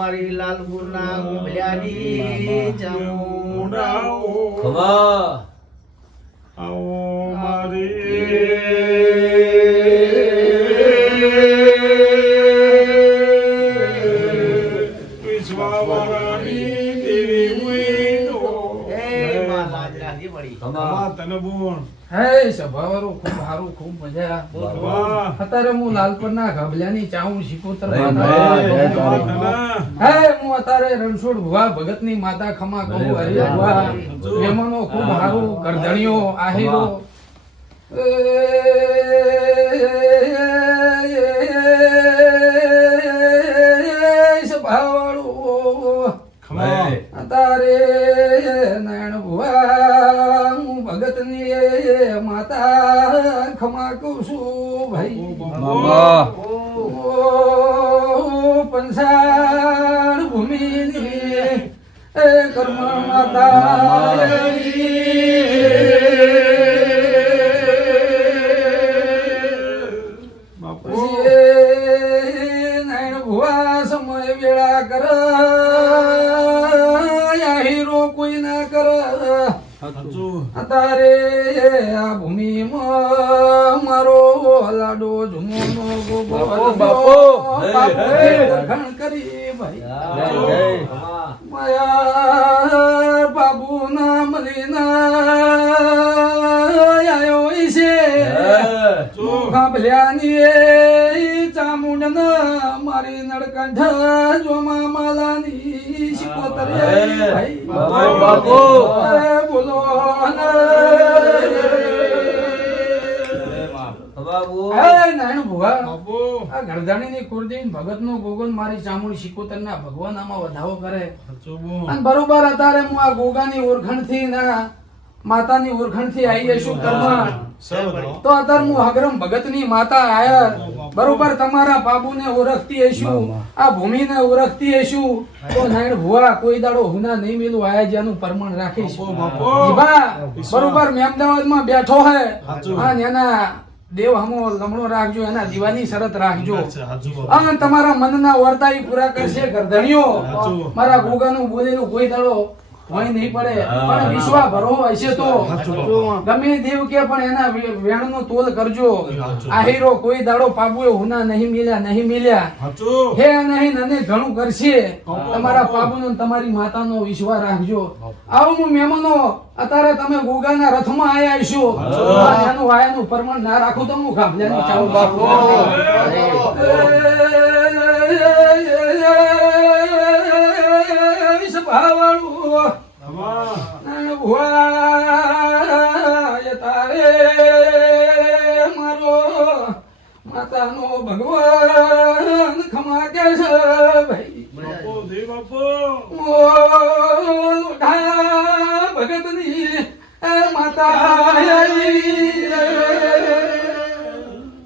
મારી લાલપુરના ઉમલ્યાની ચામુંડાઓ ખમા આવો મારી પડી તને. હે સભાવાળું ખૂબ સારું ખૂબ મજા અત્યારે હું લાલપરના ગાભલ્યાની ચાઉં. તને હે હું અત્યારે રણછોડ ભુવા ભગતની માતા ખમા કહું હરિયા હરિ ભુવા. મહેમાનો ખૂબ સારું કરધણીઓ આહીરો એ સભાવાળું. તારે નારાયણ ભુવા. લાડો ઝુમોનો ગોગો બાપો. વખાણ કરી ભાઈ. માયા બાબુ ના મલીના આયો છે ભલ્યાની એ ચામુંડ મારી નડકંઠ જોમા માલાની શિકોતર ભાઈ બાપુ, બાપુ. બોલો ને. ગોગન મારી ચામુંડ ભગવાન આમાં વધાવો કરે. અને બરોબર અત્યારે હું આ ગોગાની ઓળખણથી ના માતાની ઓળખણથી આવી જઈશું કર્મણ તો અત્યારે હું હગરમ ભગતની માતા આયર બરોબર તમારા બાબુને ઓળખતી હશું આ ભૂમિને ઓળખતી હશું તો નાયણ ભુવા કોઈ દાડો હુના નહીં મેલું. આયા જેનું પરમણ રાખીશ. બરોબર મેમદાવાદમાં બેઠો હે. હા એના દેવ હમો લમણો રાખજો એના દીવાની શરત રાખજો. અને તમારા મનના વર્તા ઈ પૂરા કરશે ગરધણીઓ. મારા ગોગાનું બોલેલું કોઈ દાડો હોય નહીં પડે. પણ વિશ્વા ભરો હશે તો ગમે દેવ કે પણ એના વેણ વેણનો તોલ કરજો આ હીરો કોઈ દાડો પાબુ હુના નહીં મિલ્યા નહીં મિલ્યા હે નહીં નને ઘણું કરશે તમારા પાબુ નો તમારી માતાનો વિશ્વા રાખજો આવું હું મહેમાનો અત્યારે તમે ગોગાના રથમાં આયા છો એનું આયાનું પરમણ ના રાખું તો હું ખાભલાની ચાવું બાપુ. સભાવાળું તારે મારો માતાનો ભગવાન ખમા કે છે ભાઈ? બાપુ, દેવ બાપુ. ઓ લોઢા ભગતની એ માતા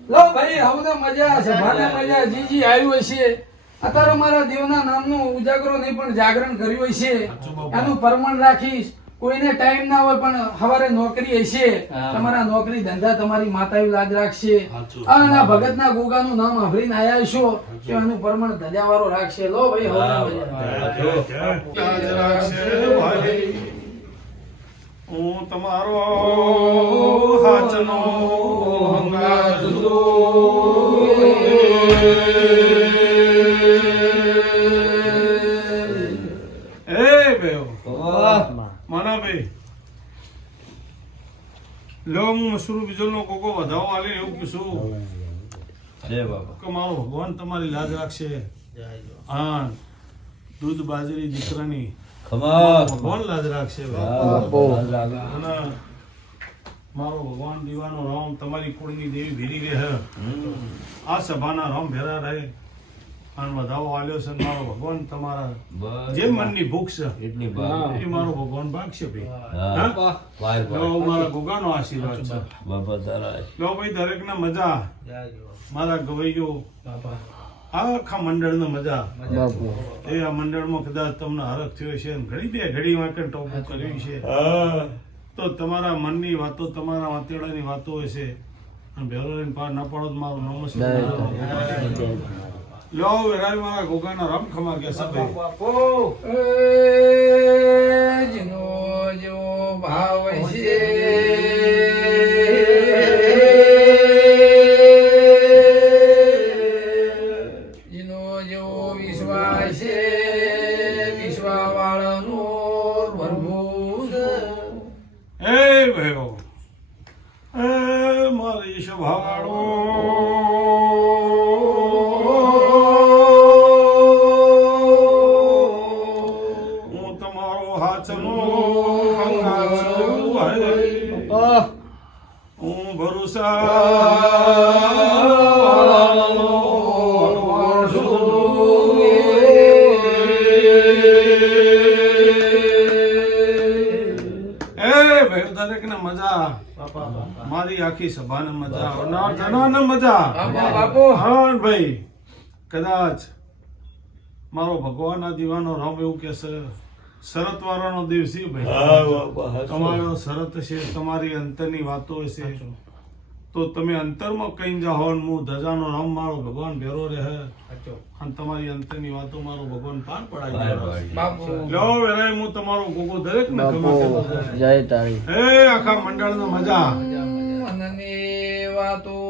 લો ભાઈ હવે મજા છે ભાને મજા જીજી આવ્યું હશે અત્યારે મારા દેવના નામનો ઉજાગરો નહીં પણ જાગરણ કર્યું હશે એનું પરમણ રાખીશ. કોઈને ટાઈમ ના હોય પણ હવારે નોકરી હશે તમારા નોકરી ધંધા તમારી માતા લાજ રાખશે. અને ભગત ના ગોગા નું નામ સાંભળીને આયા છો કે એનું પરમણ ધજાવાળો રાખશે. લો ભાઈ હવે હું તમારો હાચનો હંગાત એ બેવ ખમા. માના ભાઈ લો હું મસરૂ બીજલનો કોકો વધાવો આલી એવું કીધું જય બાબા. કે મારો ભગવાન તમારી લાજ રાખશે. હા દૂધ બાજરી દીકરાની. ભગવાન લાજ રાખશે અને મારો ભગવાન દીવાનો રામ તમારી કુળની દેવી ભેરી રહે. આ સભાના રામ ભેરા રહે. અને વધાવો આલ્યો છે મારો ભગવાન તમારા જે મનની ભૂખ છે એટલી એ મારો ભગવાન ભાગશે ભાઈ. હા. હા? વાર, વાર. લો મારા ગોગાનો આશીર્વાદ છે. બાબા તારા લો ભાઈ દરેકને મજા. મારા ગવૈયો આખા મંડળને મજા. એ આ મંડળમાં કદાચ તમને હરખ થયો છે ઘડી ઘણી બે ઘડી વાંકે ટોપું કર્યું છે. તો તમારા મનની વાતો તમારા વાતેડાની વાતો હશે. અને ભેરો પાર ના પાડો મારો મારું નમસ્કાર. લ્યો વેરાય મારા ગોગાના રામ ખમા કે સબે બાપો. એ જીનો જો ભાવ છે. જીનો જેવો વિશ્વાસ છે. વિશ્વાવાળાનો પ્રભુ. એ ભયો એ મારી સભાળો હું ભરોસા દરેકને મજા. મારી આખી સભાને મજા. આવનાર જનાને મજા. હા ભાઈ, કદાચ મારો ભગવાનના દીવાનો રામ એવું કે છે શરત વાળાનો ભાઈ. હાચું. તમારો શરત છે તમારી અંતરની વાતો છે. તો તમે અંતરમાં કઈ જાઓ હું ધજાનો રામ મારો ભગવાન ભેરો રહે. અને તમારી અંતરની વાતો મારો ભગવાન પાર પડાવી. લ્યો વેરાય હું તમારો ગોગો દરેક ને જય તારી. હે આખા મંડળ મજા. વાતો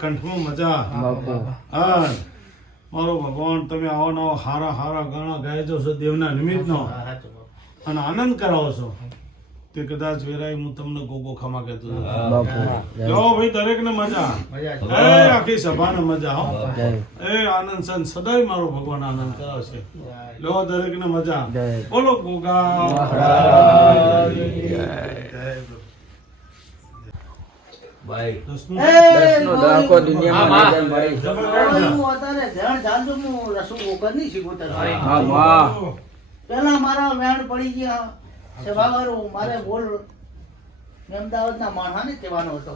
કંઠમાં મજા. હા. મારો ભગવાન તમે આવો નવો હારા હારા ગાણા ગાયજો છો દેવના નિમિત્તનો. અને આનંદ કરાવો છો. તે કદાચ વેરાય હું તમને ગોગો ખમા કહેતો લો ભાઈ દરેક ને મજા એ આખી સભા ને મજા હો. એ આનંદ સન સદાય મારો ભગવાન આનંદ કરાવશે લો દરેક ને મજા બોલો ગોગા. જાય ભાઈ હવે હું અત્યારે ધ્યાન ધારજો હું રસું ગોકર નહીં શીખું તારે. હા વાહ પેલા મારા વેણ પડી ગયા. સભાવાળો મારે બોલ અમદાવાદ ના માણસા ને કહેવાનો હતો.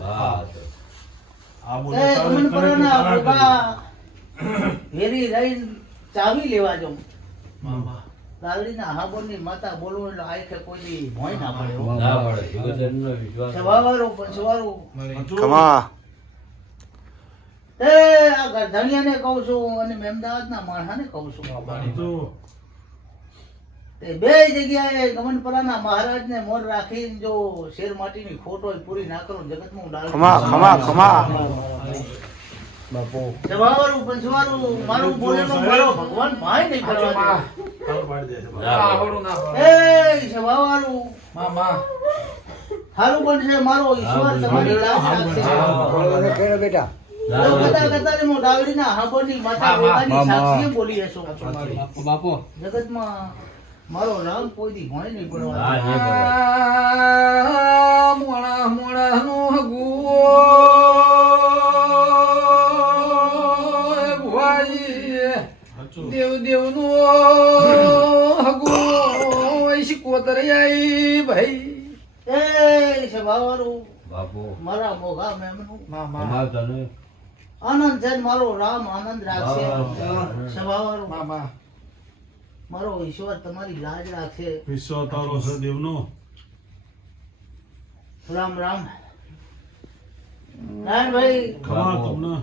વેરી રહીને ચાવી લેવા જાઉં. લાલડીના હાબોરની માતા બોલવું એટલે આંખે કોઈ ભોય ના પડે ના પડે વિશ્વાસ પણ સવારો કમા. એ આ ગરધણિયાને કહું છું અને મેમદાવાદના માણસાને કહું છું. તે બે જગ્યાએ ગમનપરાના મહારાજને મોર રાખી જો શેર માટીની ખોટ હોય પૂરી ના કરો જગતમાં ડાળ ખમા ખમા ખમા બાપુ. સભાવાળું પંચવાળું મારું બોલેલું મારો ભગવાન ભાઈ નહીં કરવા ના ના બેટા ને બાપુ જગતમાં મારો રામ કોઈ દી ભણે નહીં પડવા મોણા. મોણા મોણાનો આનંદ છે મારો રામ આનંદ રાખશે. સભાવાળું. બાબા મારો ઈશ્વર તમારી લાજ રાખશે વિશ્વ તારો છે દેવનો રામ રામ. નારાયણભાઈ. ખબર તમને?